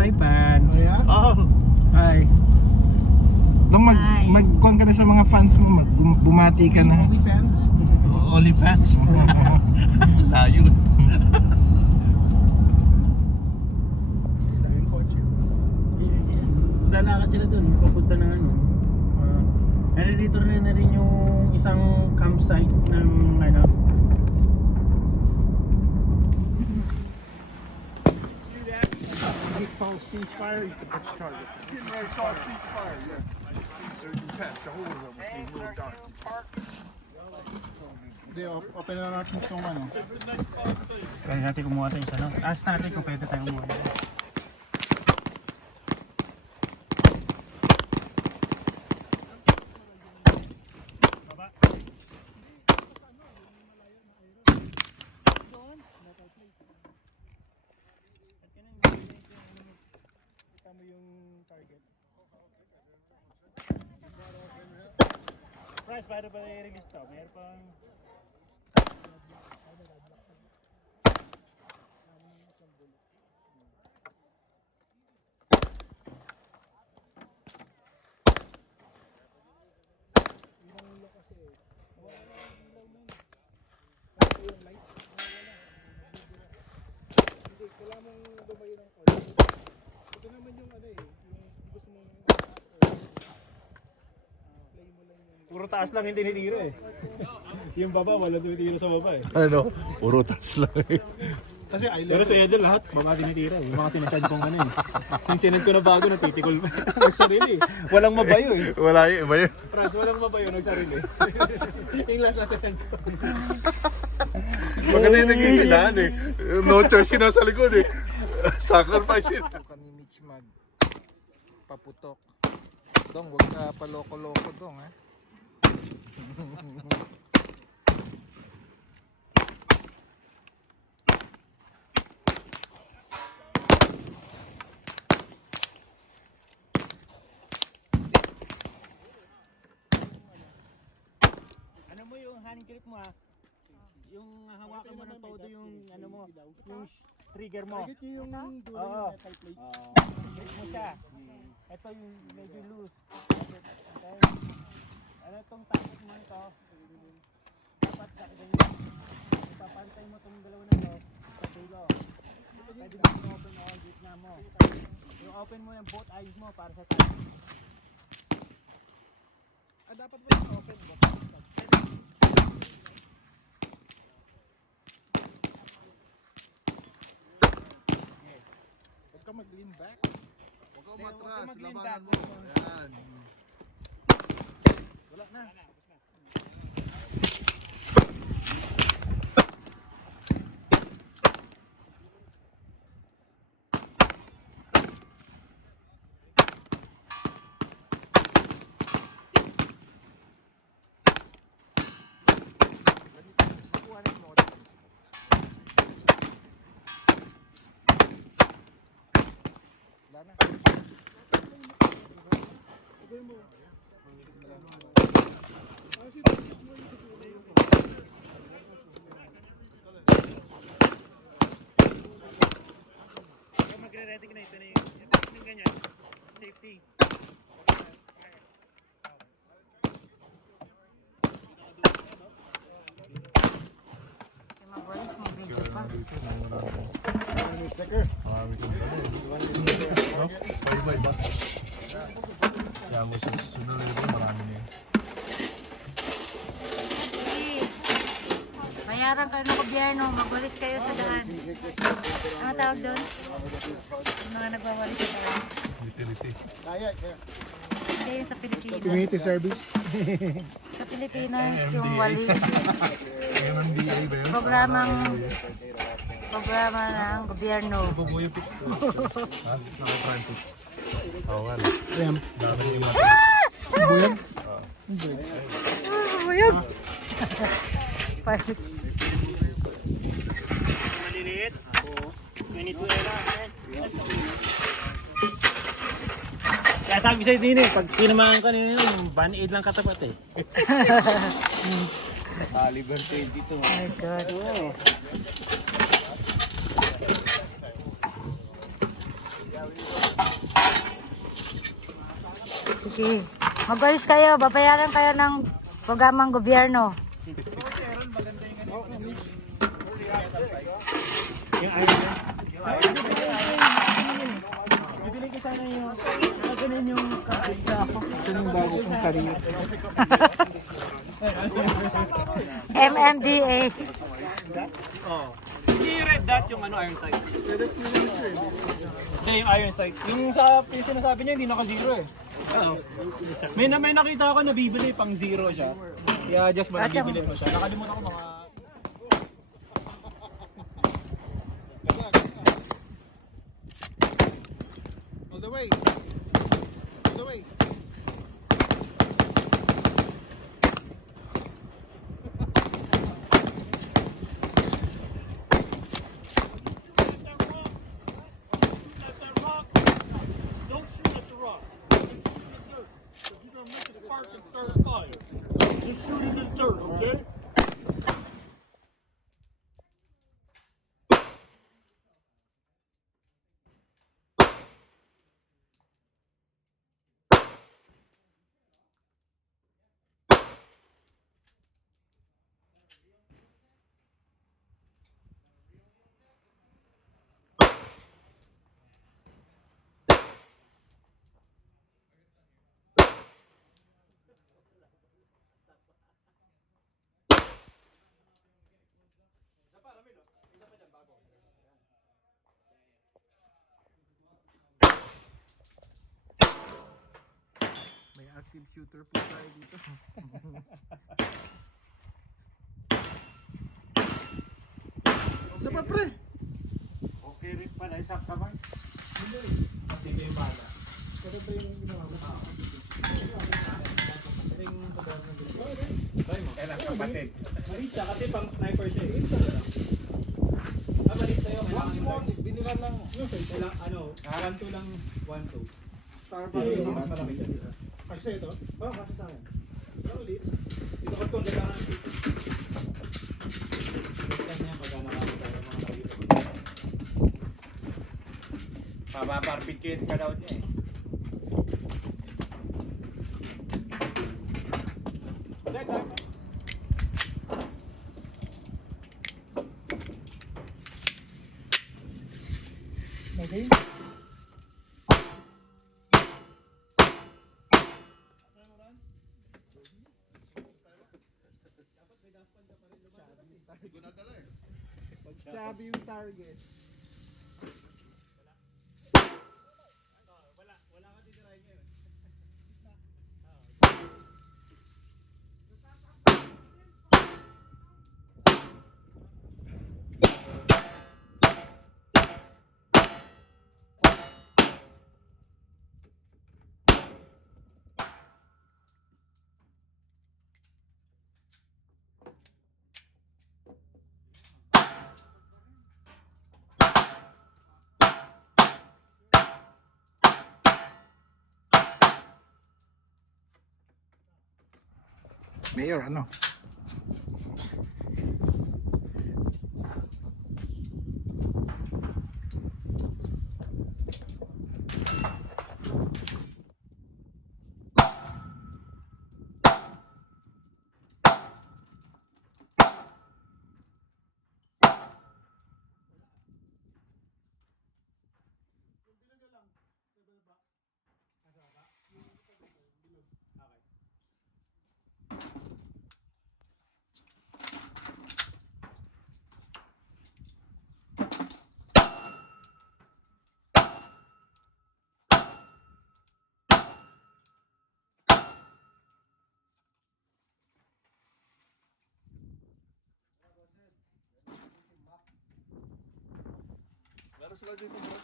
Hi, fans. Ayan. Oh, Hi. Nung mag-con ka na sa mga fans mo, bumati ka na. Only fans. only fans. Layo. Daming kotse. Lalakad sila dun, papunta na ano. Dito rin na rin yung isang campsite ng ano. It calls ceasefire, you can put your target. Yeah, it's called ceasefire, yeah. Certain patch, Jehovah's with these little dots. Hindi, open na natin itong ano. Kaya natin kumuha tayo isa, no? Ask natin kung pwede tayo kumuha. Kita mo yung target. Price, paano ba i-release to? Mayroon pang... Hindi, kailangan mong lumayo ng call. Ito naman yung ano yung gusto mong play mo lang yung... Puro taas lang yung tinitira eh. Yung baba, wala tinitira sa baba eh. Ano? Puro tas lang eh. Kasi island. Pero sa Edel lahat, baba tinitira eh. Yung mga sinasad kong ano eh. Yung sinad ko na bago, natitikol pa. Nagsarili eh. Walang mabayo eh. Wala yun, iba yun. Franz, walang mabayo, nagsarili. Yung last yan ko. Maganda yung naging kailangan eh. No choice yun nasa likod eh. Sacrifice yun. Ka ni Mitch mag paputok. Dong, wag ka paloko-loko dong, ha? Ano mo yung hand grip mo ah? Yung hawakan mo ng todo yung ano mo, yung trigger mo. Target nyo yung dulo Oo. ng metal plate. Grip mo siya. Ito yung medyo loose. Okay. Ano itong tapos mo ito? Dapat sa ganyan. Ipapantay mo itong dalawa na ito sa dulo. Pwede mo i-open all gitna mo. Yung open mo yung both eyes mo para sa tayo. Ah, dapat mo yung open ba? Huwag ka mag-lean back. Huwag ka Huwag ka umatras. mag-lean Labanan mo. back. Ayan. Wala na. Kuha ng node. Wala na. Kaya magre-ready ka na ito na yung ganyan. Safety. Video pa. Sticker. Iba-iba. Kaya mo sa sunod ito, marami na yun. Bayaran kayo ng gobyerno, magwalis kayo sa daan. Ano tawag doon? Yung mga nagwawalis sa daan. Utility. Kaya, kaya. Hindi yung sa Pilipinas. Community service. Sa Pilipinas, yung walis. MMDA ba yun? Programa ng gobyerno. Bubuyo fix. Ha? Naka-prime fix. Oo nga. Ayan. Dami yung mga... Buyag? Buyog! Maliliit? Oo. Ganito era. Kaya sabi sa'yo din eh, pag tinamaan ka nila yung band-aid lang katapat eh. Oh my God. Oo. Sige. Mag-alis kayo. Babayaran kayo ng programang gobyerno. Yung iron. Bibili ko sana yung ganun yung kakita ako. Ito yung bago kong career. MMDA. Oh. Hindi yung red dot yung ano iron sight. Hindi yung iron sight. Yung sa yung sinasabi niya hindi naka-zero eh. Oo. May nakita ako na bibili pang zero siya. Kaya just ba bibili ko siya. Nakalimutan ko mga All the way. All the way. Don't shoot at the rock. Shoot in the dirt. If you're gonna miss a spark and start a fire, just shoot in the dirt, okay? May active shooter po tayo dito. Sa pa pre? okay rin pala isang kamay. Hindi yung bala. Kailan kapatid? Malit siya kasi pang sniper siya eh. Malit sa'yo, kailangan yung One, binilan lang. kailangan ano, 1-2 lang, 1-2. Starbucks. Mas malaki siya. Kasi sa ito? Oo, kasi sa akin. Ano ulit? Dito ko itong kailangan ng tito. Basta niya pagka marami tayo mga kaibigan. Papaparpikit ka daw niya eh. Okay. Sabi yung target. Mayor, ano? Meron sila dito, bro.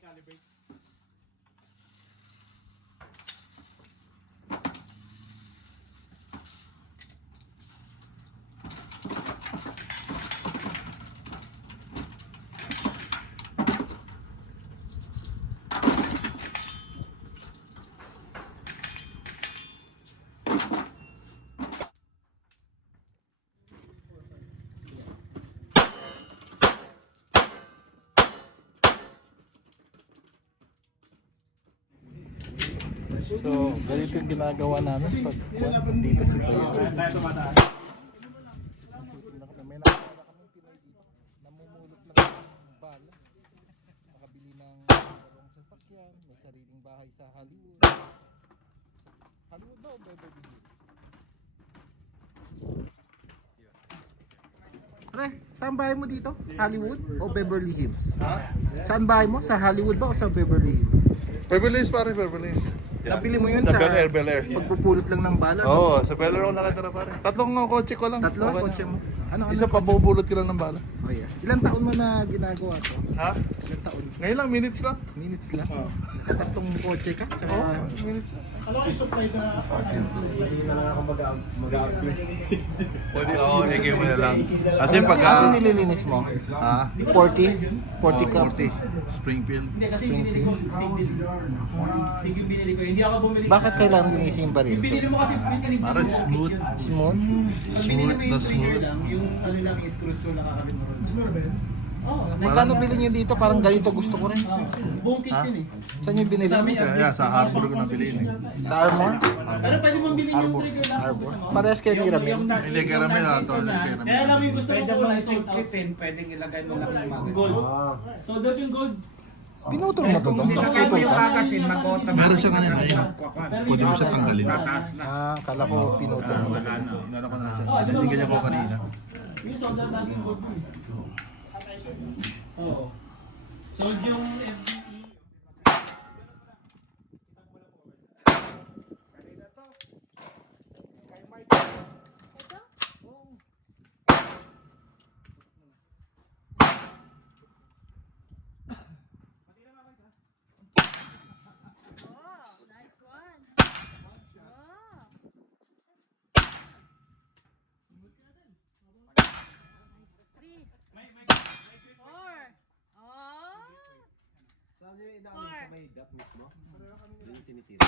i-calibrate. So, ganito yung ginagawa namin pag nandito si Bayo. May nakakala kami Pinoy dito. Namumulot lang ng bala. Nakabili ng dalawang sasakyan. May sariling bahay sa Hollywood. Hollywood ba o Beverly Hills? Pre, saan bahay mo dito? Hollywood o Beverly Hills? Ha? Saan bahay mo? Sa Hollywood ba o sa Beverly Hills? Beverly Hills pare, Beverly Hills. Nabili mo yun Sa sa Bel Air, Bel Air. pagpupulot lang ng bala? no? Oo, sa Bel Air ako nakatira pare. Tatlong kotse ko lang. Tatlo ang Okay na. kotse mo. Ano? Isa pa bubulot ka lang ng bala. Oh yeah. Ilang taon mo na ginagawa to? Ha? Ilang taon? Ngayon lang, minutes lang. Minutes lang? Nakatatlong kotse ka? Tsaka, Minutes lang. Ano kayo supply na Pwede ako, ikay mo na lang. At yung pagka... ano nililinis mo? Ha? 40? 40 cup? 40. Springfield. Hindi, kasi binili ko single binili ko. Hindi ako bumili Bakit kailangan linisin yung baril? Binili mo kasi Para smooth. Smooth? Smooth na smooth. yung ano lang, yung screw nakakabit mo ron. Small ba yun? Oo, Magkano bilhin nyo dito? Parang ganito gusto ko rin. buong kit yun eh. Saan nyo binili? Kaya sa Harbor ko nabiliin eh. Sa Armor? Pero pwede mong bilhin yung trigger lang. Arbor? Parehas kayo ni Ramil? Hindi, kaya namin na ito. Kaya lang yung gusto ko Pwede kulay mong sold out. singkitin, pwedeng ilagay mo lang ng magazine. Gold. Sold out yung gold. Pinutol mo to Kung doon? sinakay mo yung magazine, mag-automatic. Meron siya ganito, ayun. Pero Pwede mo hindi siya tanggalin. Tataas na. Kala ko pinutol mo. Inano ko na siya. Hindi ganyan ko kanina. Yung sold out natin yung gold mo eh. Oo. Sold yung FDE. Oh, nice one. Oh. Nice 3. 4. Oh. Sabi yung inaano sa may dot mismo? Yung tinitira.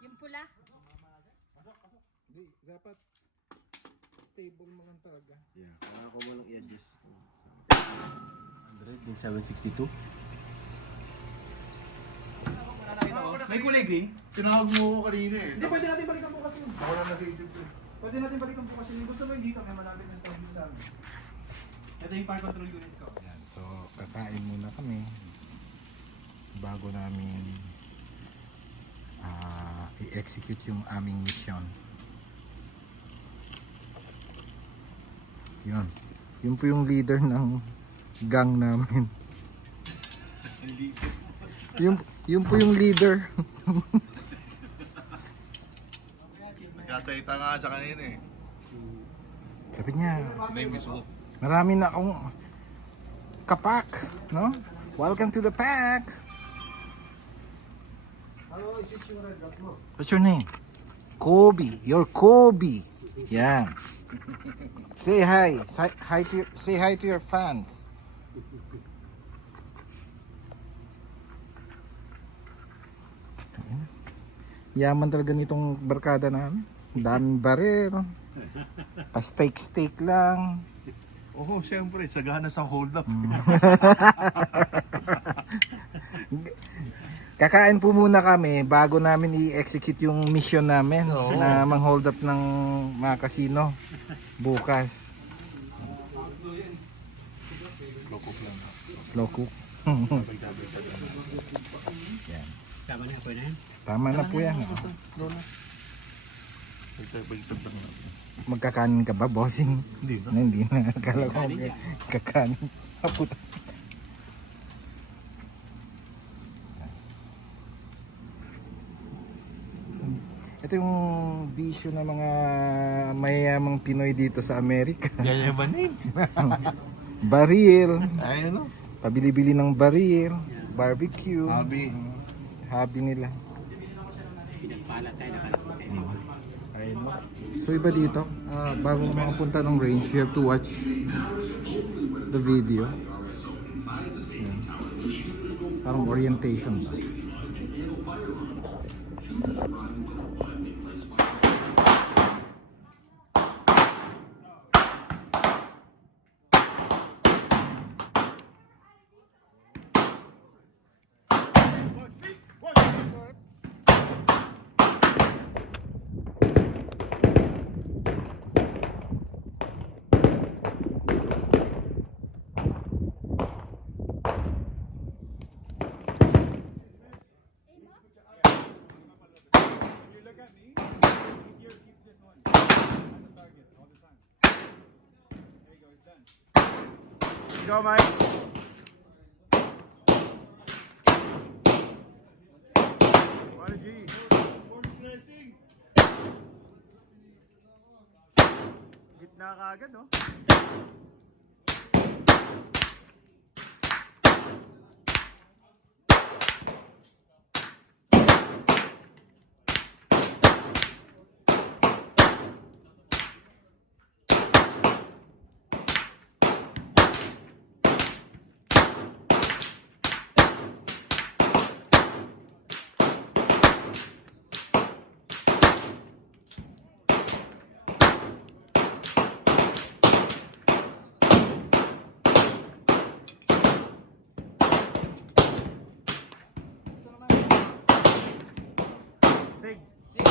Yung pula. Hindi, dapat stable mo lang talaga. Yeah. Kaya ko mo lang i-adjust. 100 yung 762. May kulay green? Tinawag mo ko kanina eh. Hindi, pwede natin balikan bukas yun. Ako lang nasa-isip ko eh. Pwede natin balikan bukas yun. Gusto mo yung dito, may malapit na stand dito sa amin. Ito yung fire control unit ko. Yan, so kakain muna kami bago namin i-execute yung aming mission. Yun. Yun po yung leader ng gang namin. Yun po yung leader. Nagkasalita nga sa kanina eh. Sabi niya, Name is Wolf. marami na akong kapak, no? Welcome to the pack. Ano i-switch yung red dot mo? What's your name? Kobe. You're Kobe. Yeah. Say hi. Say hi to your fans. Yaman talaga nitong barkada namin. Daming baril. Pa-steak lang. Oo, syempre. Sagana sa hold up. Kakain po muna kami bago namin i-execute yung mission namin na mang-hold up ng mga casino bukas. Slow cook. Yan. Tama na po na yan. Tama na po yan. Bagtag lang. Magkakanin ka ba, bossing? Hindi na. Hindi na. Akala ko kakanin. Puta. Ito yung bisyo ng mga mayayamang Pinoy dito sa Amerika. Ganyan ba name? Baril. Ayun no. Pabili-bili ng baril. Barbecue. Hobby. Hobby nila. Pinagpala tayo na Ayun mo. So iba dito, bago makapunta ng range, you have to watch the video. Yan. Parang orientation ba? Go, Mike. What a G. Gitna ka agad, oh. Sig. Sig.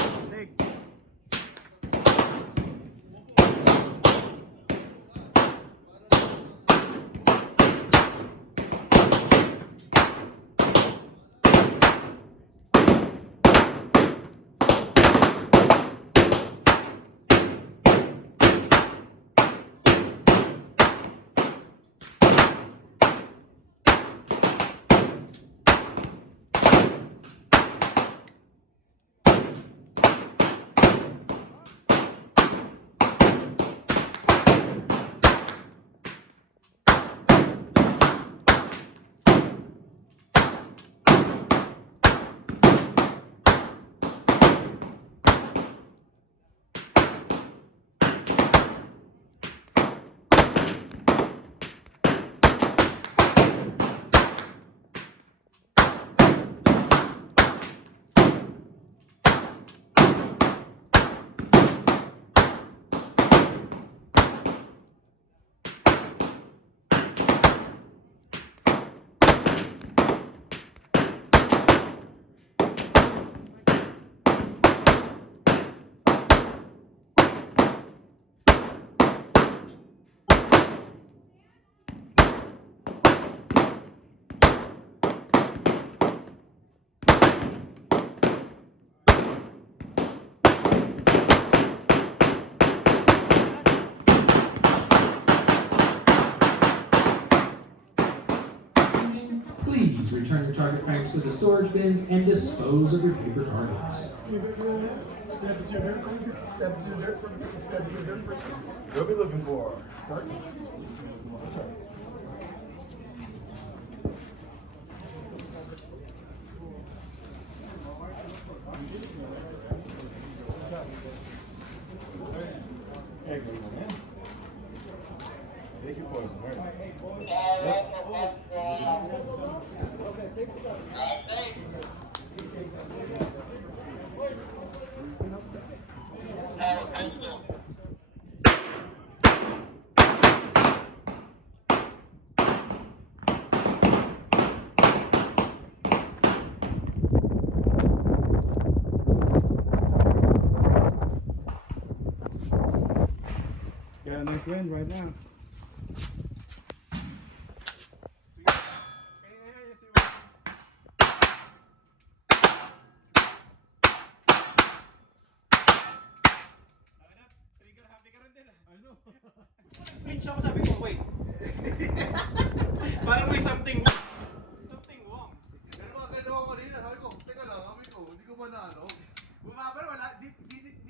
Please return your target franks to the storage bins and dispose of your paper targets. Step to different. Step to different. Step to different. What are we looking for? What's up? Hey, good one, man. Take your poison, right? Got a nice wind right now. Pinch ako, sabi ko, wait. Parang may something wrong. Pero mga gano'n ako kanina, sabi ko, teka lang, sabi ko, hindi ko manalo. Bumaba, wala, di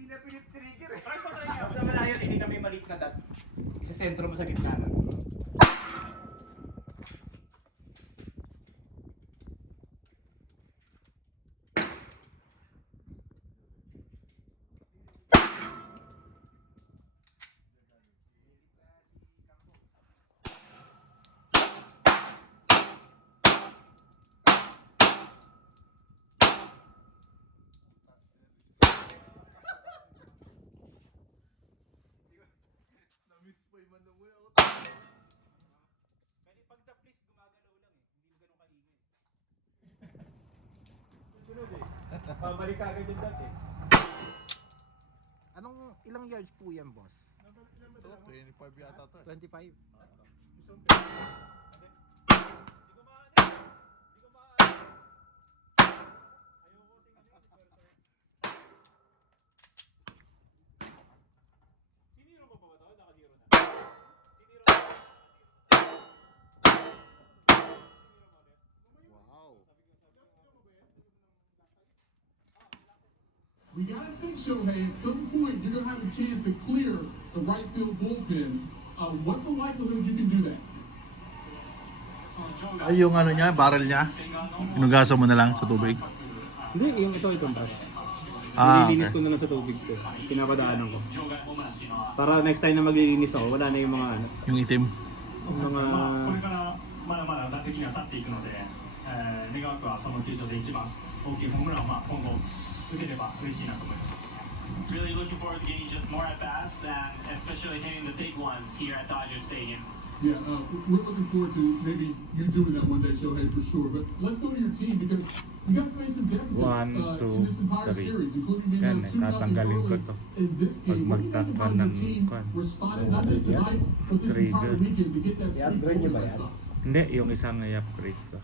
na pinip-trigger eh. Parang patry nga, sa malayo, hindi kami maliit na dot. Isa sentro mo sa gitna nun. Pabalik ka agad yung dati. Ilang yards po yan, boss? 25 yata to. 25? Wow. We gotta think, Shohei, at some point you're gonna have a chance to clear the right field bullpen. What's the likelihood you can do that? Ay, yung ano niya, barrel niya. Inugasan mo na lang sa tubig. Hindi, itong bag. Ah, Nililinis okay. ko na lang sa tubig ko. Pinapadaanan ko. Para next time na maglilinis ako, wala na yung mga ano. Yung itim. Yung mga... これからまだまだ打席が立っていくので、願わくはこの球場で一番大きいホームランを今後打てれば嬉しいなと思います。 Really looking forward to getting just more at bats and especially hitting the big ones here at Dodger Stadium. Yeah, we're looking forward to maybe you doing that one day, Shohei, for sure. But let's go to your team because you guys made some deficits in this entire series, including being down 2-0 early in this game. What do you think about your team responding not just tonight, but this entire weekend to get that streak over the Red Sox? Hindi, yung isang i-upgrade ko.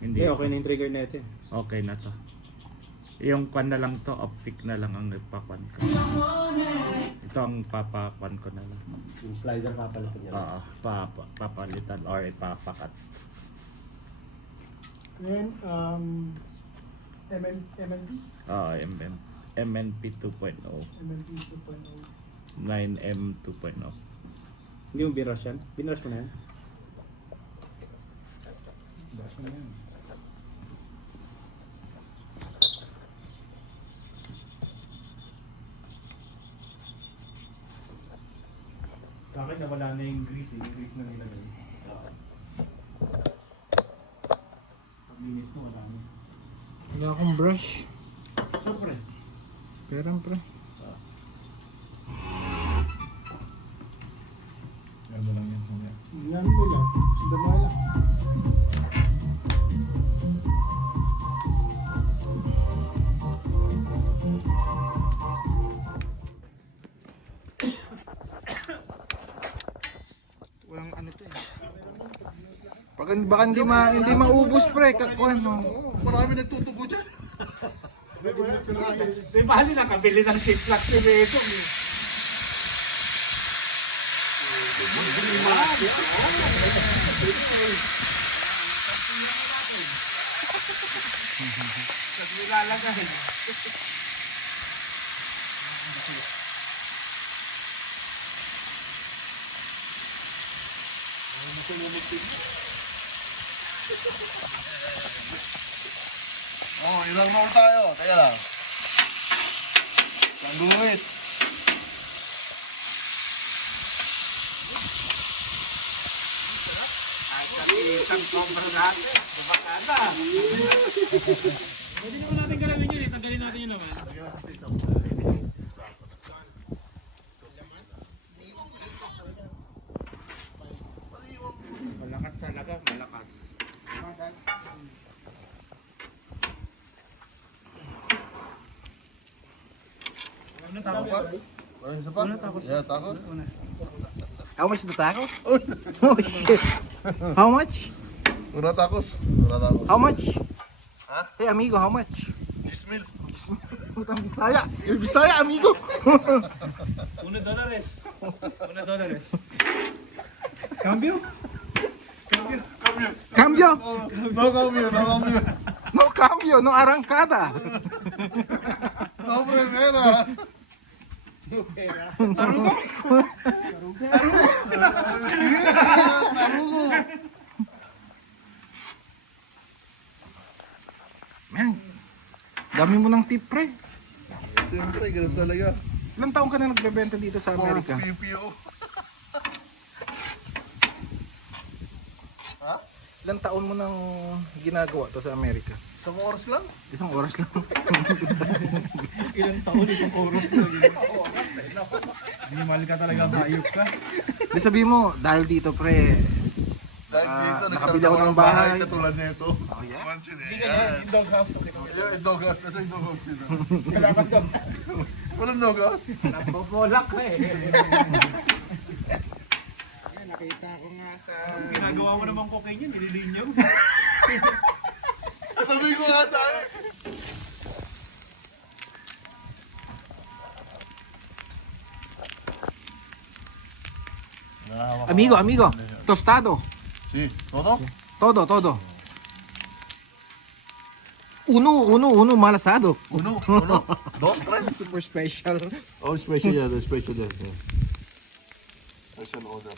Hindi, okay na yung trigger natin. Okay na to. Yung kwan na lang to, optic na lang ang nagpakwan ko. Ito ang papakwan ko na lang. Yung slider papalitan niya. Oo, papalitan or ipapakat. Then, MNP? Oo, MNP 2.0. MNP 2.0. 9M 2.0. Hindi mo binush yan? Binush mo na yan? Sa akin nawala na yung grease eh. Yung grease na nilagay. Pag linis mo wala na. Wala akong brush. Siyempre. Pero, Ganda lang yan. Yan nila. Damala. walang ano to eh. Baka hindi maubos pre. Ano? Marami nagtutubo dyan. Di ba halin nakabili ng ziplock si Beto? Kasi nilalagay. Oh, ilang more tayo. Teka lang. Sangguit. Isang sombra natin. Bumaka na. Pwede naman natin galawin yun eh. Tanggalin natin yun naman. Malakas talaga, malakas. Parang isa pa? Yeah, takos. How much the taco? Oh shit. How much? Una takos. Una takos. How much? Ha? Hey amigo, how much? 10,000. Putang Bisaya. You're Bisaya, amigo. $1. $1. Cambio? Cambio? No cambio, no cambio. No cambio, no arrancada. No primera. Man, dami mo ng tip pre. Siyempre, ganun talaga. Ilang taon ka na nagbebenta dito sa Amerika? PPO. Ilang taon mo nang ginagawa to sa Amerika? Isang oras lang. Isang oras lang. Ilang taon, isang oras na yun. Hindi mahal ka talaga, hayop ka. Di sabihin mo, dahil dito pre, Dahil dito, nakabili ako ng bahay. Katulad nito. Oh, yeah? Mansion eh. Hindi ganyan, yung doghouse. Yung doghouse, nasa yung doghouse dito. Kailangan dog. Walang doghouse. Nagbobolak ka eh. Nakita ko nga sa... Ginagawa mo naman cocaine yun, nililinyong. Sabi ko nga sa akin. Amigo, tostado. Sí, ¿todo? Todo. Uno malasado. Uno, dos, tres. Super special. Oh, special, yeah, the special, yeah. Special order.